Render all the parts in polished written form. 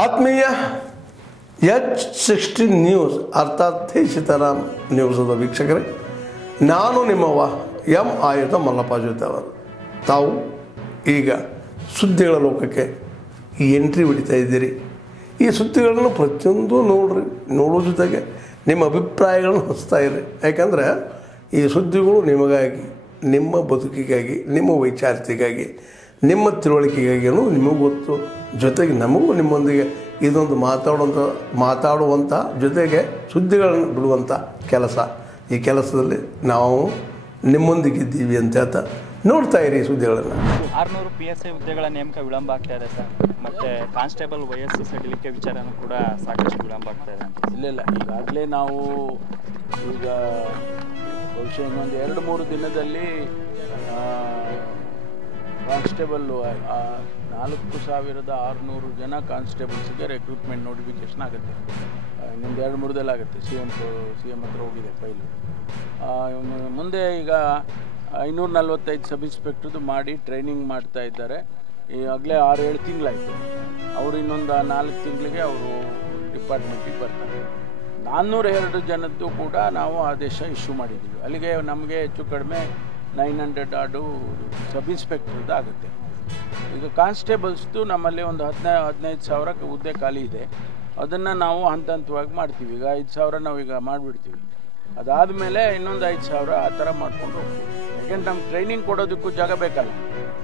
ಆತ್ಮೀಯ H16 news ಅರ್ಥಾತ್ ಸೀತಾರಾಮ್ ನ್ಯೂಸದ ವೀಕ್ಷಕರೇ, ನಾನು ನಿಮ್ಮವ ಎಂ ಆಯುಧ ಮಲ್ಲಪ್ಪ ಜೊತೆ ಅವರು. ತಾವು ಈಗ ಸುದ್ದಿಗಳ ಲೋಕಕ್ಕೆ ಎಂಟ್ರಿ ಹೊಡಿತಾ ಇದ್ದೀರಿ. ಈ ಸುದ್ದಿಗಳನ್ನು ಪ್ರತಿಯೊಂದು ನೋಡೋ ಜೊತೆಗೆ ನಿಮ್ಮ ಅಭಿಪ್ರಾಯಗಳನ್ನು ಹಂಚ್ತಾ ಇರಿ. ಯಾಕಂದರೆ ಈ ಸುದ್ದಿಗಳು ನಿಮಗಾಗಿ, ನಿಮ್ಮ ಬದುಕಿಗಾಗಿ, ನಿಮ್ಮ ವೈಚಾರಿಕೆಗಾಗಿ, ನಿಮ್ಮ ತಿಳುವಳಿಕೆಗಾಗಿಯೂ ನಿಮಗೂ ಗೊತ್ತು. ಜೊತೆಗೆ ನಮಗೂ ನಿಮ್ಮೊಂದಿಗೆ ಇದೊಂದು ಮಾತಾಡುವಂಥ ಜೊತೆಗೆ ಸುದ್ದಿಗಳನ್ನು ಬಿಡುವಂಥ ಕೆಲಸ. ಈ ಕೆಲಸದಲ್ಲಿ ನಾವು ನಿಮ್ಮೊಂದಿಗಿದ್ದೀವಿ ಅಂತ ಹೇಳ್ತಾ ನೋಡ್ತಾ ಇರಿ ಈ ಸುದ್ದಿಗಳನ್ನು. 600 PSI ಹುದ್ದೆಗಳ ನೇಮಕ ವಿಳಂಬ ಆಗ್ತಾ ಇದೆ ಸರ್. ಮತ್ತು ಕಾನ್ಸ್ಟೇಬಲ್ ವಯಸ್ಸು ಸಡಿಲಿಕೆ ವಿಚಾರನೂ ಕೂಡ ಸಾಕಷ್ಟು ವಿಳಂಬ ಆಗ್ತಾ ಇದೆ. ಇಲ್ಲ, ಈಗಾಗಲೇ ನಾವು ಈಗ ಬಹುಶಃ ಇನ್ನೊಂದು 2-3 ದಿನದಲ್ಲಿ ಕಾನ್ಸ್ಟೇಬಲ್ಲು 4,600 ಜನ ಕಾನ್ಸ್ಟೇಬಲ್ಸ್ಗೆ ರಿಕ್ರೂಟ್ಮೆಂಟ್ ನೋಟಿಫಿಕೇಷನ್ ಆಗುತ್ತೆ. ಇನ್ನೊಂದು 2-3 ಆಗುತ್ತೆ. ಸಿ ಎಮ್ ಹತ್ರ ಹೋಗಿದೆ ಫೈಲು. ಮುಂದೆ ಈಗ 545 ಸಬ್ ಇನ್ಸ್ಪೆಕ್ಟ್ರದ್ದು ಮಾಡಿ ಟ್ರೈನಿಂಗ್ ಮಾಡ್ತಾ ಇದ್ದಾರೆ. ಈಗಾಗಲೇ 6-7 ತಿಂಗಳಾಯಿತು. ಅವರು ಇನ್ನೊಂದು 4 ತಿಂಗಳಿಗೆ ಅವರು ಡಿಪಾರ್ಟ್ಮೆಂಟಿಗೆ ಬರ್ತಾರೆ. 402 ಜನದ್ದು ಕೂಡ ನಾವು ಆದೇಶ ಇಶ್ಯೂ ಮಾಡಿದ್ದೀವಿ. ಅಲ್ಲಿಗೆ ನಮಗೆ ಹೆಚ್ಚು ಕಡಿಮೆ 900 ಆಡು ಸಬ್ ಇನ್ಸ್ಪೆಕ್ಟ್ರದ್ದು ಆಗುತ್ತೆ. ಈಗ ಕಾನ್ಸ್ಟೇಬಲ್ಸ್ದು ನಮ್ಮಲ್ಲಿ ಒಂದು 15,000 ಹುದ್ದೆ ಖಾಲಿ ಇದೆ. ಅದನ್ನು ನಾವು ಹಂತವಾಗಿ ಮಾಡ್ತೀವಿ. ಈಗ 5,000 ನಾವೀಗ ಮಾಡಿಬಿಡ್ತೀವಿ. ಅದಾದಮೇಲೆ ಇನ್ನೊಂದು 5,000 ಆ ಥರ ಮಾಡ್ಕೊಂಡು ಹೋಗ್ತೀವಿ. ಯಾಕೆಂದ್ರೆ ನಮ್ಗೆ ಟ್ರೈನಿಂಗ್ ಕೊಡೋದಕ್ಕೂ ಜಾಗ ಬೇಕಲ್ಲ,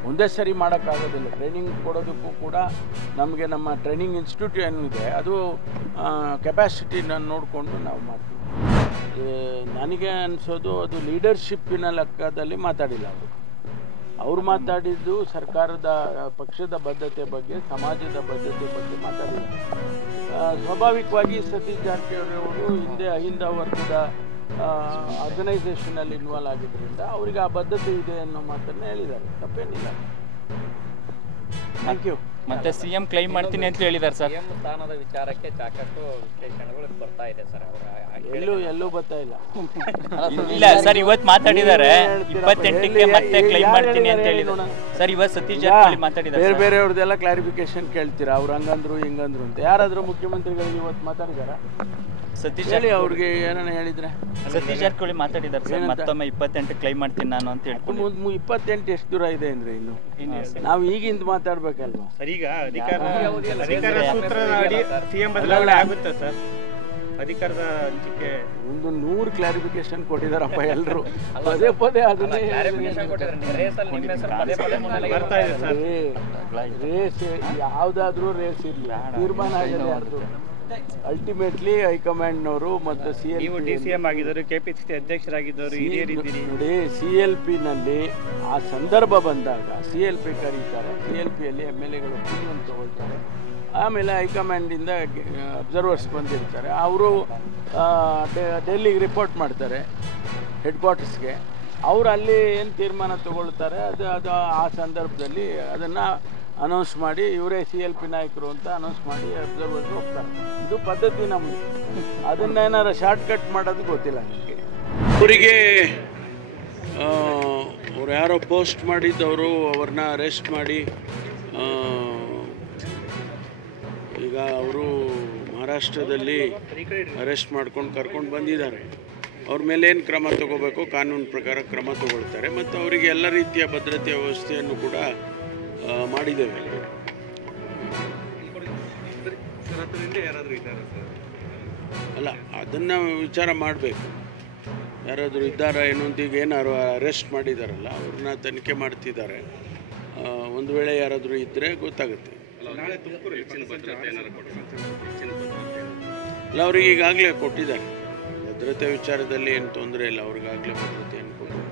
ಒಂದೇ ಸರಿ ಮಾಡೋಕ್ಕಾಗೋದಿಲ್ಲ. ಟ್ರೈನಿಂಗ್ ಕೊಡೋದಕ್ಕೂ ಕೂಡ ನಮಗೆ ನಮ್ಮ ಟ್ರೈನಿಂಗ್ ಇನ್ಸ್ಟಿಟ್ಯೂಟ್ ಏನಿದೆ ಅದು ಕೆಪಾಸಿಟಿನ ನೋಡಿಕೊಂಡು ನಾವು ಮಾಡ್ತೀವಿ. ನನಗೆ ಅನಿಸೋದು ಅದು ಲೀಡರ್ಶಿಪ್ಪಿನ ಲೆಕ್ಕದಲ್ಲಿ ಮಾತಾಡಿಲ್ಲ ಅವರು ಮಾತಾಡಿದ್ದು ಸರ್ಕಾರದ ಪಕ್ಷದ ಬದ್ಧತೆ ಬಗ್ಗೆ, ಸಮಾಜದ ಬದ್ಧತೆ ಬಗ್ಗೆ ಮಾತಾಡಿಲ್ಲ. ಸ್ವಾಭಾವಿಕವಾಗಿ ಸತೀಶ್ ಜಾರಕಿಹೊಳಿ ಅವರು ಹಿಂದೆ ಅಹಿಂದ ವರ್ಗದ ಆರ್ಗನೈಸೇಷನಲ್ಲಿ ಇನ್ವಾಲ್ವ್ ಆಗಿದ್ದರಿಂದ ಅವರಿಗೆ ಆ ಬದ್ಧತೆ ಇದೆ ಅನ್ನೋ ಮಾತನ್ನು ಹೇಳಿದ್ದಾರೆ. ತಪ್ಪೇನಿಲ್ಲ. Thank you. ಮತ್ತೆ ಸಿಎಂ ಕ್ಲೈಮ್ ಮಾಡ್ತೀನಿ ಅಂತ ಹೇಳಿದ್ದಾರೆ ಸರ್. ಸಿಎಂ ಸ್ಥಾನದ ವಿಚಾರಕ್ಕೆ ಸಾಕಷ್ಟು ವಿಶ್ಲೇಷಣೆಗಳು ಬರ್ತಾ ಇದೆ ಸರ್. ಎಲ್ಲೂ ಬರ್ತಾ ಇಲ್ಲ. ಇಲ್ಲ ಸರ್, ಇವತ್ತು ಮಾತಾಡಿದ್ದಾರೆ 28ಕ್ಕೆ ಮತ್ತೆ ಕ್ಲೈಮ್ ಮಾಡ್ತೀನಿ ಅಂತ ಹೇಳಿದ್ರು ಸರ್. ಇವತ್ತು ಸತೀಶ್ ಜಾರಕಿಹೊಳಿ ಮಾತಾಡಿದ್ದಾರೆ. ಬೇರೆಯವ್ರದ್ದೆಲ್ಲ ಕ್ಲಾರಿಫಿಕೇಶನ್ ಕೇಳ್ತೀರಾ, ಅವ್ರು ಹಂಗಂದ್ರು ಹಿಂಗಂದ್ರು ಅಂತ. ಯಾರಾದರೂ ಮುಖ್ಯಮಂತ್ರಿಗಳಿಗೆ ಇವತ್ತು ಮಾತಾಡಿದಾರ? ಸತೀಶ್ ಹೇಳಿ, ಅವ್ರಿಗೆ ಏನನ್ನ ಹೇಳಿದ್ರೆ. ಸತೀಶ್ ಜಾರಕಿಹೊಳಿ ಮಾತಾಡಿದ್ದಾರೆ ಸರ್, ಮತ್ತೊಮ್ಮೆ 28 ಕ್ಲೈಮ್ ಮಾಡ್ತೀನಿ ನಾನು ಅಂತ ಹೇಳ್ಕೊಂಡು. 28 ಎಷ್ಟು ದೂರ ಇದೆ ಅಂದ್ರೆ ಇನ್ನು ನಾವು ಈಗಿಂದ ಮಾತಾಡ್ಬೇಕಲ್ವಾ ಸರ್? ಈಗ ಅಧಿಕಾರ ಸೂತ್ರದ ಅಡಿ ಸಿಎಂ ಬದಲಾವಣೆ ಆಗುತ್ತೆ ಸರ್. ಅಧಿಕಾರದ ಹಂಚಿಕೆ ಒಂದು 100 ಕ್ಲಾರಿಫಿಕೇಶನ್ ಕೊಟ್ಟಿದಾರಪ್ಪ ಎಲ್ಲರೂ. ಪದೇ ಪದೇ ಅದನ್ನೇ ರೇಸ್, ಯಾವುದಾದ್ರೂ ರೇಸ್ ಇರಲಿ, ತೀರ್ಮಾನ ಆಗಿದೆ ಅದು ಅಲ್ಟಿಮೇಟ್ಲಿ ಹೈಕಮಾಂಡ್ನವರು ಮತ್ತು DCM ಆಗಿದ್ದರು, KPCC ಅಧ್ಯಕ್ಷರಾಗಿದ್ದವರು ಹಿರಿಯರಿದ್ದೀರಿ ನೋಡಿ. CLP-ನಲ್ಲಿ ಆ ಸಂದರ್ಭ ಬಂದಾಗ CLP ಕರೀತಾರೆ. CLP-ಯಲ್ಲಿ MLA-ಗಳು ಒಪಿನಿಯನ್ ತಗೊಳ್ತಾರೆ. ಆಮೇಲೆ ಹೈಕಮಾಂಡಿಂದ ಅಬ್ಸರ್ವರ್ಸ್ ಬಂದಿರ್ತಾರೆ. ಅವರು ಡೆಲ್ಲಿಗೆ ರಿಪೋರ್ಟ್ ಮಾಡ್ತಾರೆ ಹೆಡ್ ಕ್ವಾರ್ಟರ್ಸ್ಗೆ. ಅವರು ಅಲ್ಲಿ ಏನು ತೀರ್ಮಾನ ತಗೊಳ್ತಾರೆ ಅದು ಆ ಸಂದರ್ಭದಲ್ಲಿ ಅದನ್ನು ಅನೌನ್ಸ್ ಮಾಡಿ ಇವರೇ CLP ನಾಯಕರು ಅಂತ ಅನೌನ್ಸ್ ಮಾಡಿ ಅಬ್ಸರ್ವರ್ಸ್ ಹೋಗ್ತಾರೆ. ಇದು ಪದ್ಧತಿ ನಮ್ಮದು. ಅದನ್ನೇನಾರು ಶಾರ್ಟ್ಕಟ್ ಮಾಡೋದು ಗೊತ್ತಿಲ್ಲ ನನಗೆ. ಅವರಿಗೆ ಅವ್ರು ಯಾರೋ ಪೋಸ್ಟ್ ಮಾಡಿದ್ದವರು ಅವ್ರನ್ನ ಅರೆಸ್ಟ್ ಮಾಡಿ ಈಗ ಅವರು ಮಹಾರಾಷ್ಟ್ರದಲ್ಲಿ ಅರೆಸ್ಟ್ ಮಾಡ್ಕೊಂಡು ಕರ್ಕೊಂಡು ಬಂದಿದ್ದಾರೆ. ಅವ್ರ ಮೇಲೆ ಏನು ಕ್ರಮ ತಗೋಬೇಕು ಕಾನೂನು ಪ್ರಕಾರ ಕ್ರಮ ತಗೊಳ್ತಾರೆ. ಮತ್ತು ಅವರಿಗೆ ಎಲ್ಲ ರೀತಿಯ ಭದ್ರತೆಯ ವ್ಯವಸ್ಥೆಯನ್ನು ಕೂಡ ಮಾಡಿದ್ದೇವೆ. ಅಲ್ಲ, ಅದನ್ನು ವಿಚಾರ ಮಾಡಬೇಕು. ಯಾರಾದರೂ ಇದ್ದಾರಾ ಏನು ಅಂತ. ಈಗ ಏನಾರು ಅರೆಸ್ಟ್ ಮಾಡಿದಾರಲ್ಲ ಅವ್ರನ್ನ ತನಿಖೆ ಮಾಡ್ತಿದ್ದಾರೆ. ಒಂದು ವೇಳೆ ಯಾರಾದರೂ ಇದ್ದರೆ ಗೊತ್ತಾಗುತ್ತೆ. ಅಲ್ಲ, ಅವ್ರಿಗೆ ಈಗಾಗಲೇ ಕೊಟ್ಟಿದ್ದಾರೆ ಭದ್ರತೆ ವಿಚಾರದಲ್ಲಿ ಏನು ತೊಂದರೆ ಇಲ್ಲ. ಅವ್ರಿಗಾಗಲೇ ಭದ್ರತೆಯನ್ನು ಕೊಟ್ಟಿದ್ದಾರೆ.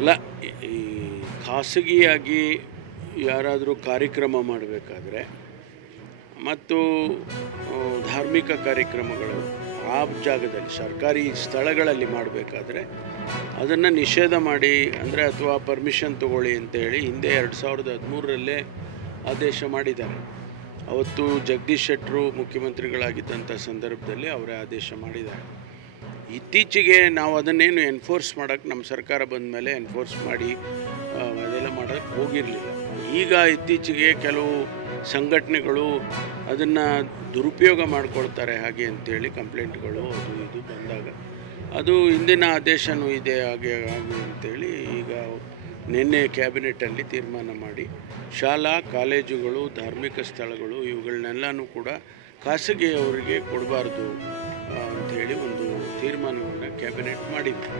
ಅಲ್ಲ, ಈ ಖಾಸಗಿಯಾಗಿ ಯಾರಾದರೂ ಕಾರ್ಯಕ್ರಮ ಮಾಡಬೇಕಾದ್ರೆ ಮತ್ತು ಧಾರ್ಮಿಕ ಕಾರ್ಯಕ್ರಮಗಳು ಆ ಜಾಗದಲ್ಲಿ ಸರ್ಕಾರಿ ಸ್ಥಳಗಳಲ್ಲಿ ಮಾಡಬೇಕಾದ್ರೆ ಅದನ್ನು ನಿಷೇಧ ಮಾಡಿ ಅಂದರೆ ಅಥವಾ ಪರ್ಮಿಷನ್ ತಗೊಳ್ಳಿ ಅಂತೇಳಿ ಹಿಂದೆ 2013ರಲ್ಲೇ ಆದೇಶ ಮಾಡಿದ್ದಾರೆ. ಅವತ್ತು ಜಗದೀಶ್ ಶೆಟ್ಟರು ಮುಖ್ಯಮಂತ್ರಿಗಳಾಗಿದ್ದಂಥ ಸಂದರ್ಭದಲ್ಲಿ ಅವರೇ ಆದೇಶ ಮಾಡಿದ್ದಾರೆ. ಇತ್ತೀಚೆಗೆ ನಾವು ಅದನ್ನೇನು ಎನ್ಫೋರ್ಸ್ ಮಾಡೋಕ್ಕೆ ನಮ್ಮ ಸರ್ಕಾರ ಬಂದ ಮೇಲೆ ಎನ್ಫೋರ್ಸ್ ಮಾಡಿ ಅದೆಲ್ಲ ಮಾಡೋಕ್ಕೆ ಹೋಗಿರಲಿಲ್ಲ. ಈಗ ಇತ್ತೀಚೆಗೆ ಕೆಲವು ಸಂಘಟನೆಗಳು ಅದನ್ನು ದುರುಪಯೋಗ ಮಾಡ್ಕೊಳ್ತಾರೆ ಹಾಗೆ ಅಂತೇಳಿ ಕಂಪ್ಲೇಂಟ್ಗಳು ಅದು ಇದು ಬಂದಾಗ ಅದು ಹಿಂದಿನ ಆದೇಶನೂ ಇದೆ ಹಾಗೆ ಅಂತೇಳಿ ಈಗ ನಿನ್ನೆ ಕ್ಯಾಬಿನೆಟಲ್ಲಿ ತೀರ್ಮಾನ ಮಾಡಿ ಶಾಲಾ ಕಾಲೇಜುಗಳು ಧಾರ್ಮಿಕ ಸ್ಥಳಗಳು ಇವುಗಳನ್ನೆಲ್ಲನೂ ಕೂಡ ಖಾಸಗಿಯವರಿಗೆ ಕೊಡಬಾರ್ದು ಅಂಥೇಳಿ ಒಂದು ತೀರ್ಮಾನವನ್ನು ಕ್ಯಾಬಿನೆಟ್ ಮಾಡಿದೆ.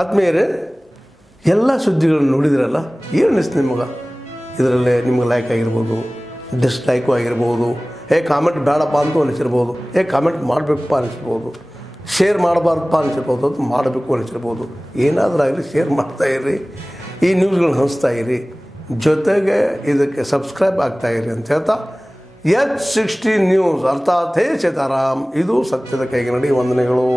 ಆತ್ಮೀಯರೇ, ಎಲ್ಲ ಸುದ್ದಿಗಳನ್ನು ನೋಡಿದ್ರಲ್ಲ, ಏನು ಅನಿಸ್ತು ನಿಮಗೆ? ಇದರಲ್ಲೇ ನಿಮ್ಗೆ ಲೈಕ್ ಆಗಿರ್ಬೋದು, ಡಿಸ್ಲೈಕು ಆಗಿರ್ಬೋದು, ಕಾಮೆಂಟ್ ಬೇಡಪ್ಪ ಅಂತೂ ಅನಿಸಿರ್ಬೋದು, ಕಾಮೆಂಟ್ ಮಾಡಬೇಕಪ್ಪ ಅನಿಸಿರ್ಬೋದು, ಶೇರ್ ಮಾಡಬಾರ್ದಪ್ಪ ಅನಿಸಿರ್ಬೋದು, ಅದು ಮಾಡಬೇಕು ಅನಿಸಿರ್ಬೋದು. ಏನಾದರೂ ಆಗಲಿ ಶೇರ್ ಮಾಡ್ತಾಯಿರಿ, ಈ ನ್ಯೂಸ್ಗಳನ್ನ ಹಂಚ್ತಾಯಿರಿ, ಜೊತೆಗೆ ಇದಕ್ಕೆ ಸಬ್ಸ್ಕ್ರೈಬ್ ಆಗ್ತಾಯಿರಿ ಅಂತ ಹೇಳ್ತಾ H16 ನ್ಯೂಸ್ ಅರ್ಥಾತ್ ಹೇ ಸೀತಾರಾಮ್, ಇದು ಸತ್ಯದ ಕೈಗೆ ನಡಿ. ವಂದನೆಗಳು.